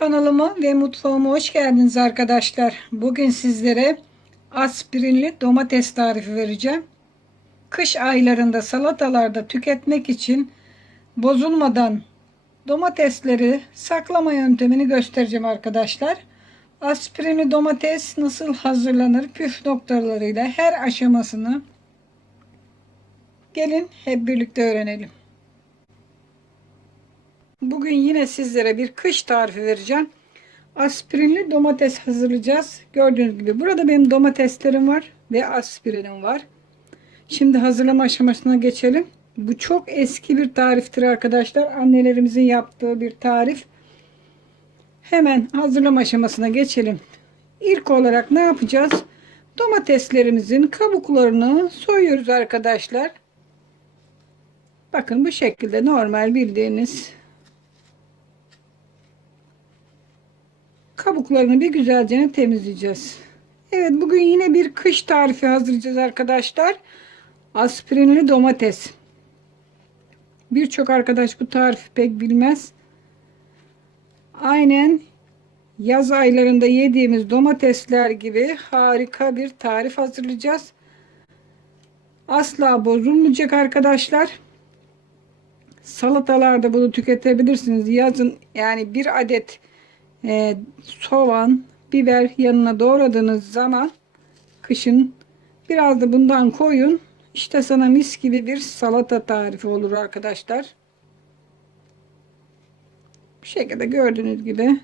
Kanalıma ve mutfağıma hoş geldiniz arkadaşlar. Bugün sizlere aspirinli domates tarifi vereceğim. Kış aylarında salatalarda tüketmek için bozulmadan domatesleri saklama yöntemini göstereceğim arkadaşlar. Aspirinli domates nasıl hazırlanır püf noktalarıyla her aşamasını gelin hep birlikte öğrenelim. Bugün yine sizlere bir kış tarifi vereceğim. Aspirinli domates hazırlayacağız. Gördüğünüz gibi burada benim domateslerim var ve aspirinim var. Şimdi hazırlama aşamasına geçelim. Bu çok eski bir tariftir arkadaşlar. Annelerimizin yaptığı bir tarif. Hemen hazırlama aşamasına geçelim. İlk olarak ne yapacağız? Domateslerimizin kabuklarını soyuyoruz arkadaşlar. Bakın bu şekilde normal bildiğiniz kabuklarını bir güzelce temizleyeceğiz. Evet bugün yine bir kış tarifi hazırlayacağız arkadaşlar. Aspirinli domates. Birçok arkadaş bu tarifi pek bilmez. Aynen yaz aylarında yediğimiz domatesler gibi harika bir tarif hazırlayacağız. Asla bozulmayacak arkadaşlar. Salatalarda bunu tüketebilirsiniz. Yazın yani bir adet e, soğan, biber yanına doğradığınız zaman kışın biraz da bundan koyun. İşte sana mis gibi bir salata tarifi olur arkadaşlar. Bu şekilde gördüğünüz gibi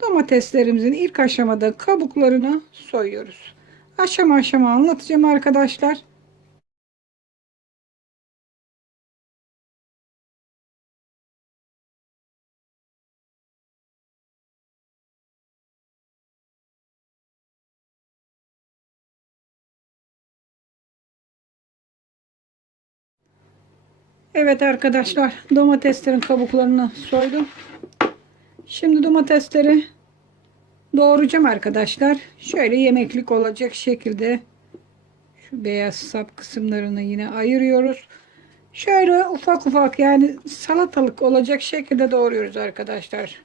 domateslerimizin ilk aşamada kabuklarını soyuyoruz. Aşama aşama anlatacağım arkadaşlar. Evet arkadaşlar domateslerin kabuklarını soydum. Şimdi domatesleri doğrayacağım arkadaşlar. Şöyle yemeklik olacak şekilde şu beyaz sap kısımlarını yine ayırıyoruz. Şöyle ufak ufak yani salatalık olacak şekilde doğruyoruz arkadaşlar.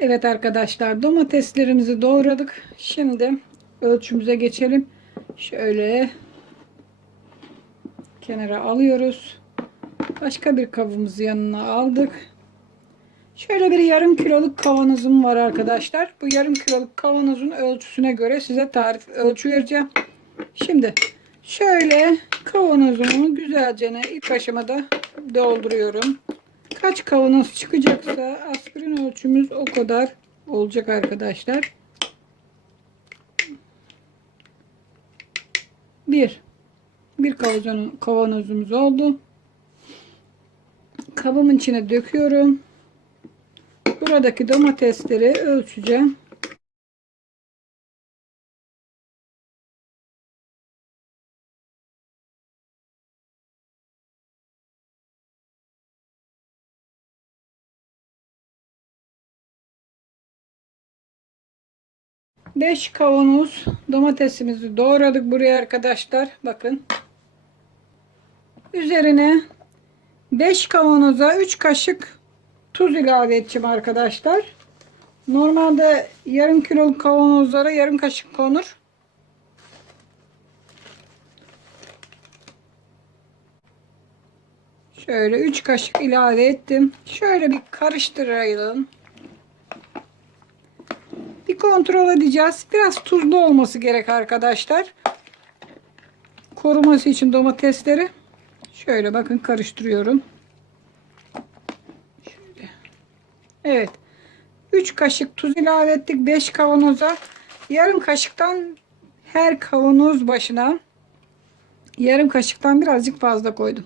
Evet arkadaşlar domateslerimizi doğradık. Şimdi ölçümüze geçelim. Şöyle kenara alıyoruz. Başka bir kabımızı yanına aldık. Şöyle bir yarım kiloluk kavanozum var arkadaşlar. Bu yarım kiloluk kavanozun ölçüsüne göre size tarif ölçü vereceğim. Şimdi şöyle kavanozumu güzelce ilk aşamada dolduruyorum. Kaç kavanoz çıkacaksa aspirin ölçümüz o kadar olacak arkadaşlar. Bir. Bir kavanozumuz oldu. Kabımın içine döküyorum. Buradaki domatesleri ölçeceğim. Beş kavanoz domatesimizi doğradık buraya arkadaşlar. Bakın. Üzerine 5 kavanoza 3 kaşık tuz ilave edeceğim arkadaşlar. Normalde yarım kiloluk kavanozlara yarım kaşık konur. Şöyle 3 kaşık ilave ettim. Şöyle bir karıştıralım. Kontrol edeceğiz. Biraz tuzlu olması gerek arkadaşlar. Koruması için domatesleri. Şöyle bakın karıştırıyorum. Şöyle. Evet. 3 kaşık tuz ilave ettik. 5 kavanoza. Yarım kaşıktan her kavanoz başına Yarım kaşıktan birazcık fazla koydum.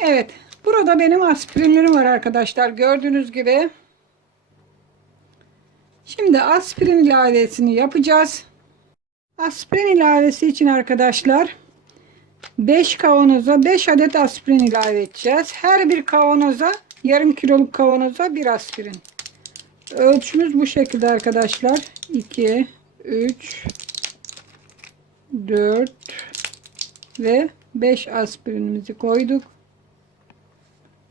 Evet. Burada benim aspirinlerim var arkadaşlar. Gördüğünüz gibi. Şimdi aspirin ilavesini yapacağız. Aspirin ilavesi için arkadaşlar 5 kavanoza 5 adet aspirin ilave edeceğiz. Her bir kavanoza yarım kiloluk kavanoza bir aspirin. Ölçümüz bu şekilde arkadaşlar. 2 3 4 ve 5 aspirinimizi koyduk.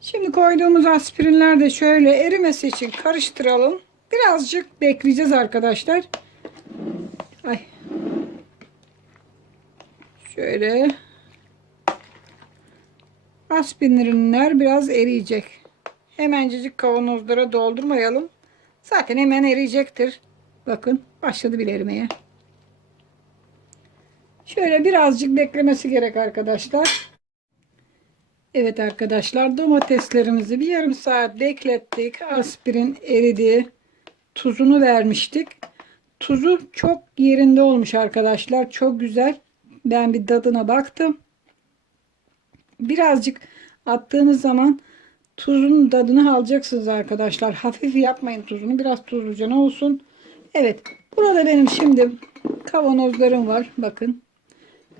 Şimdi koyduğumuz aspirinler de şöyle erimesi için karıştıralım. Birazcık bekleyeceğiz arkadaşlar. Ay. Şöyle aspirinler biraz eriyecek. Hemencecik kavanozlara doldurmayalım. Zaten hemen eriyecektir. Bakın başladı bile erimeye. Şöyle birazcık beklemesi gerek arkadaşlar. Evet arkadaşlar domateslerimizi bir yarım saat beklettik. Aspirin eridi. Tuzunu vermiştik. Tuzu çok yerinde olmuş arkadaşlar. Çok güzel. Ben bir tadına baktım. Birazcık attığınız zaman tuzun tadını alacaksınız arkadaşlar. Hafif yapmayın tuzunu. Biraz tuzluca ne olsun. Evet. Burada benim şimdi kavanozlarım var. Bakın.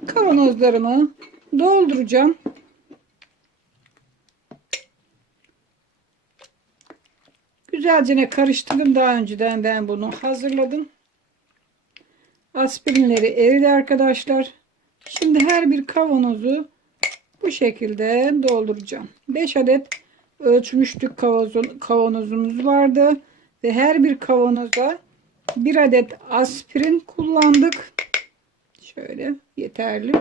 Kavanozlarımı dolduracağım. Güzelce karıştırdım. Daha önceden ben bunu hazırladım. Aspirinleri eridi arkadaşlar. Şimdi her bir kavanozu bu şekilde dolduracağım. 5 adet ölçmüştük kavanozumuz vardı. Ve her bir kavanoza bir adet aspirin kullandık. Şöyle yeterli.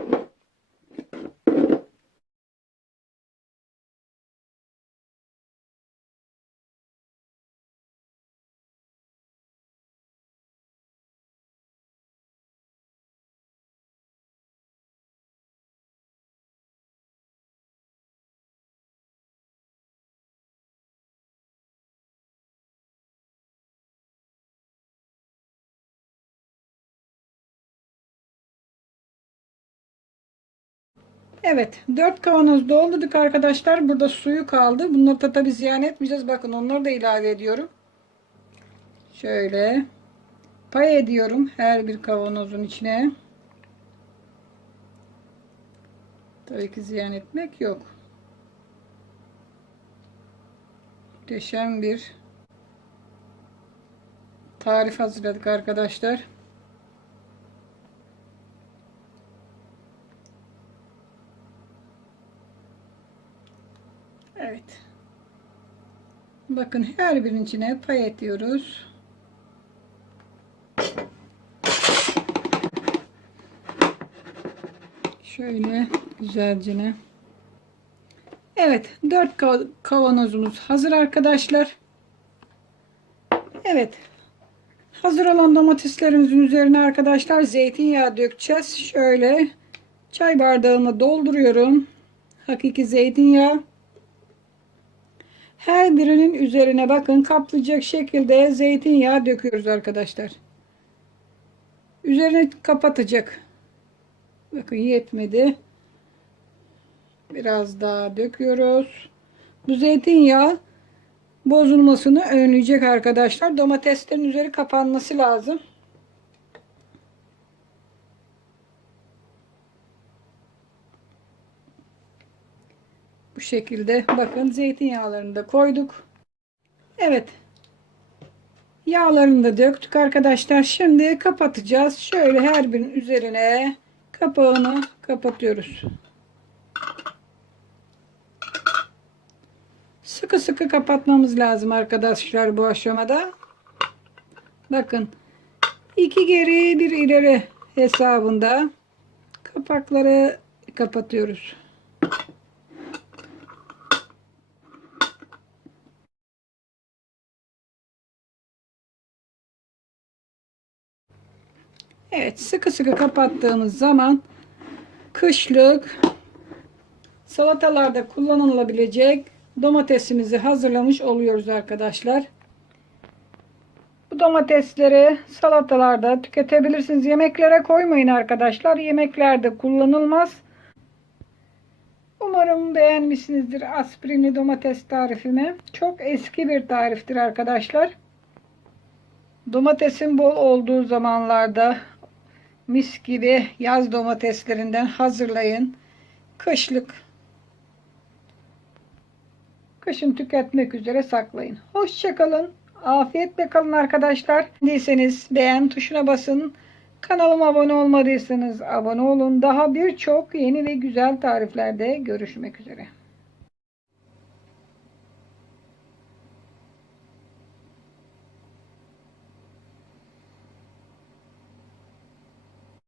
Evet 4 kavanoz doldurduk arkadaşlar. Burada suyu kaldı. Bunları da tabi ziyan etmeyeceğiz. Bakın onları da ilave ediyorum. Şöyle pay ediyorum her bir kavanozun içine. Tabii ki ziyan etmek yok. Muhteşem bir tarif hazırladık arkadaşlar. Evet. Bakın her birinin içine pay ediyoruz. Şöyle güzelce. Evet. 4 kavanozumuz hazır arkadaşlar. Evet. Hazır olan domateslerimizin üzerine arkadaşlar zeytinyağı dökeceğiz. Şöyle çay bardağımı dolduruyorum. Hakiki zeytinyağı. Her birinin üzerine bakın kaplayacak şekilde zeytinyağı döküyoruz arkadaşlar. Üzerine kapatacak. Bakın yetmedi. Biraz daha döküyoruz. Bu zeytinyağı bozulmasını önleyecek arkadaşlar. Domateslerin üzeri kapanması lazım. Bu şekilde bakın zeytinyağlarını da koyduk. Evet. Yağlarını da döktük arkadaşlar. Şimdi kapatacağız. Şöyle her birinin üzerine kapağını kapatıyoruz. Sıkı sıkı kapatmamız lazım arkadaşlar bu aşamada. Bakın. iki geri bir ileri hesabında kapakları kapatıyoruz. Evet sıkı sıkı kapattığımız zaman kışlık salatalarda kullanılabilecek domatesimizi hazırlamış oluyoruz arkadaşlar. Bu domatesleri salatalarda tüketebilirsiniz. Yemeklere koymayın arkadaşlar. Yemeklerde kullanılmaz. Umarım beğenmişsinizdir aspirinli domates tarifimi. Çok eski bir tariftir arkadaşlar. Domatesin bol olduğu zamanlarda mis gibi yaz domateslerinden hazırlayın. Kışlık kışın tüketmek üzere saklayın. Hoşçakalın. Afiyetle kalın arkadaşlar. Değilseniz beğen tuşuna basın. Kanalıma abone olmadıysanız abone olun. Daha birçok yeni ve güzel tariflerde görüşmek üzere.